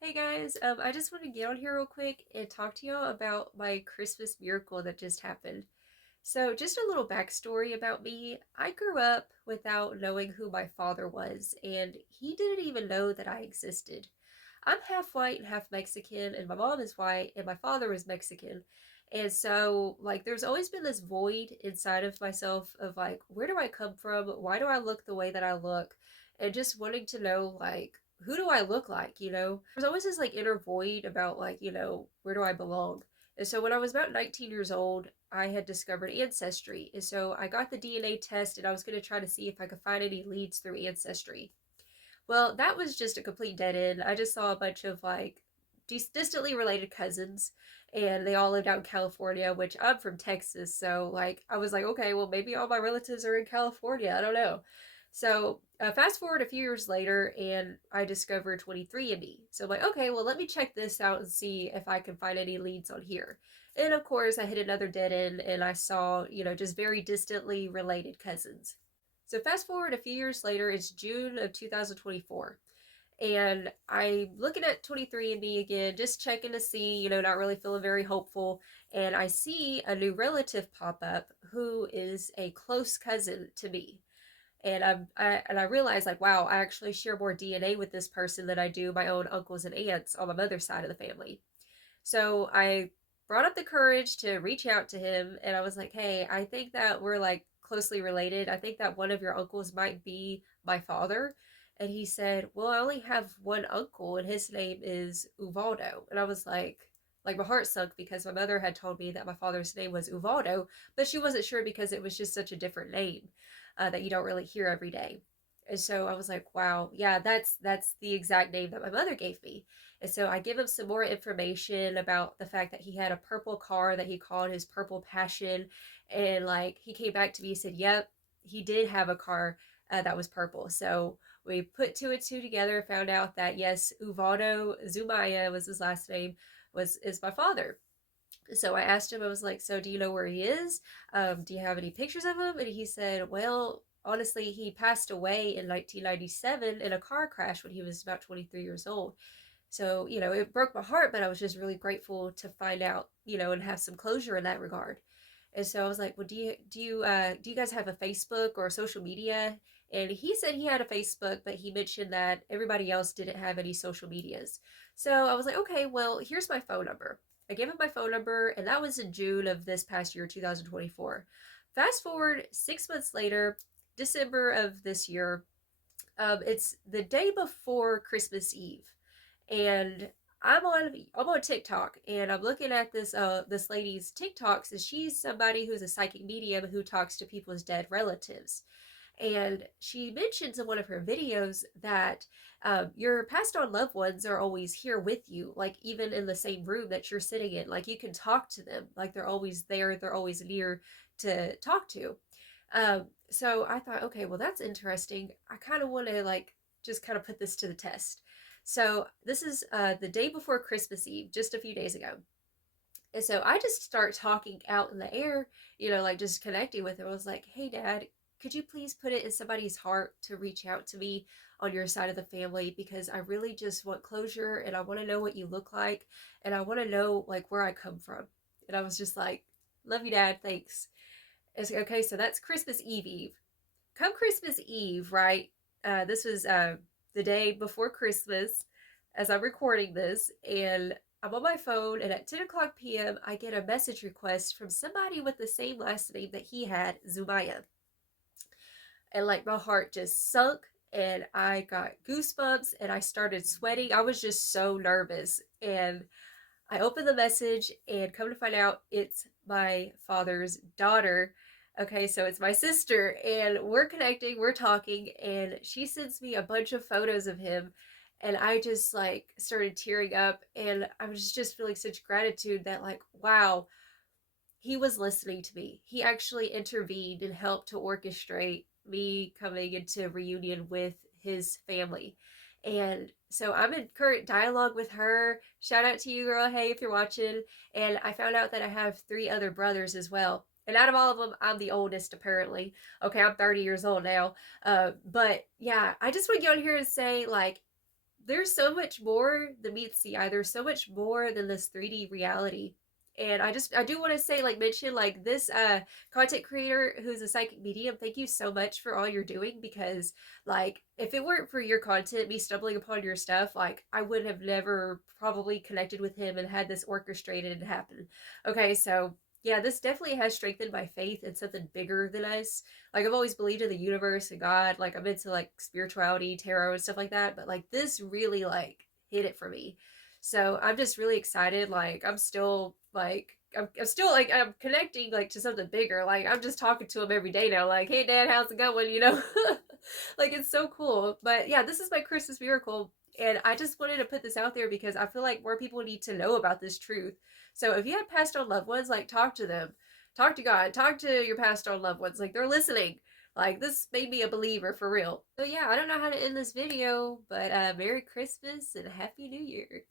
Hey guys, I just want to get on here real quick and talk to y'all about my Christmas miracle that just happened. So, just a little backstory about me. I grew up without knowing who my father was, and he didn't even know that I existed. I'm half white and half Mexican, and my mom is white, and my father is Mexican. And so, like, there's always been this void inside of myself of, like, where do I come from? Why do I look the way that I look? And just wanting to know, like, who do I look like, you know? There's always this, like, inner void about, like, where do I belong? And so, when I was about 19 years old, I had discovered Ancestry. And so, I got the DNA test, and I was going to try to see if I could find any leads through Ancestry. Well, that was just a complete dead end. I just saw a bunch of like distantly related cousins, and they all lived out in California, which I'm from Texas. So, like, I was like, okay, well, maybe all my relatives are in California. I don't know. So, fast forward a few years later, and I discovered 23andMe. So, I'm like, okay, well, let me check this out and see if I can find any leads on here. And of course, I hit another dead end and I saw, just very distantly related cousins. So fast forward a few years later, it's June of 2024. And I'm looking at 23andMe again, just checking to see, not really feeling very hopeful. And I see a new relative pop up who is a close cousin to me. And I realize, like, wow, I actually share more DNA with this person than I do my own uncles and aunts on my mother's side of the family. So I brought up the courage to reach out to him, and I was like, hey, I think that we're like closely related. I think that one of your uncles might be my father. And he said, well, I only have one uncle, and his name is Uvaldo. And I was like my heart sunk because my mother had told me that my father's name was Uvaldo, but she wasn't sure because it was just such a different name that you don't really hear every day. And so I was like, wow, yeah, that's the exact name that my mother gave me. And so I give him some more information about the fact that he had a purple car that he called his Purple Passion. And like he came back to me and said, yep, he did have a car that was purple. So we put two and two together, found out that yes, Uvaldo Zumaya was his last name, was is my father. So I asked him, I was like, so do you know where he is? Do you have any pictures of him? And he said, well, honestly, he passed away in 1997 in a car crash when he was about 23 years old. So, it broke my heart, but I was just really grateful to find out, and have some closure in that regard. And so I was like, well, do you guys have a Facebook or social media? And he said he had a Facebook, but he mentioned that everybody else didn't have any social medias. So I was like, okay, well, here's my phone number. I gave him my phone number, and that was in June of this past year, 2024. Fast forward 6 months later, December of this year, it's the day before Christmas Eve, and I'm on TikTok, and I'm looking at this lady's TikToks, and she's somebody who's a psychic medium who talks to people's dead relatives. And she mentions in one of her videos that your passed on loved ones are always here with you, like even in the same room that you're sitting in. Like you can talk to them, like they're always there, they're always near to talk to. So I thought, okay, well, that's interesting. I kind of want to like just kind of put this to the test. So this is the day before Christmas Eve, just a few days ago. And so I just start talking out in the air, like just connecting with him. I was like, hey, Dad, could you please put it in somebody's heart to reach out to me on your side of the family? Because I really just want closure, and I want to know what you look like, and I want to know like where I come from. And I was just like, love you, Dad. Thanks. It's like, okay, so that's Christmas Eve. Come Christmas Eve, right? This was the day before Christmas as I'm recording this, and I'm on my phone, and at 10 o'clock p.m., I get a message request from somebody with the same last name that he had, Zumaya. And like my heart just sunk, and I got goosebumps, and I started sweating. I was just so nervous. And I open the message, and come to find out it's my father's daughter. Okay, so it's my sister, and we're connecting, we're talking, and she sends me a bunch of photos of him. And I just like started tearing up, and I was just feeling such gratitude that, like, wow, he was listening to me. He actually intervened and helped to orchestrate me coming into reunion with his family. And so I'm in current dialogue with her. Shout out to you, girl. Hey, if you're watching. And I found out that I have three other brothers as well. And out of all of them, I'm the oldest, apparently. Okay, I'm 30 years old now. But yeah, I just want to get on here and say, like, there's so much more than meets the eye. There's so much more than this 3D reality. And I do want to say, like, mention like this content creator who's a psychic medium, thank you so much for all you're doing, because like if it weren't for your content, me stumbling upon your stuff, like I would have never probably connected with him and had this orchestrated and happen. Okay, so yeah, this definitely has strengthened my faith in something bigger than us. Like I've always believed in the universe and God. Like I'm into like spirituality, tarot, and stuff like that. But like this really like hit it for me. So I'm just really excited. Like I'm still like I'm still like I'm connecting like to something bigger. Like I'm just talking to him every day now. Like, hey Dad, how's it going? You know, like it's so cool. But yeah, this is my Christmas miracle. And I just wanted to put this out there because I feel like more people need to know about this truth. So if you had passed on loved ones, like talk to them, talk to God, talk to your passed on loved ones. Like they're listening. Like this made me a believer for real. So yeah, I don't know how to end this video, but Merry Christmas and Happy New Year.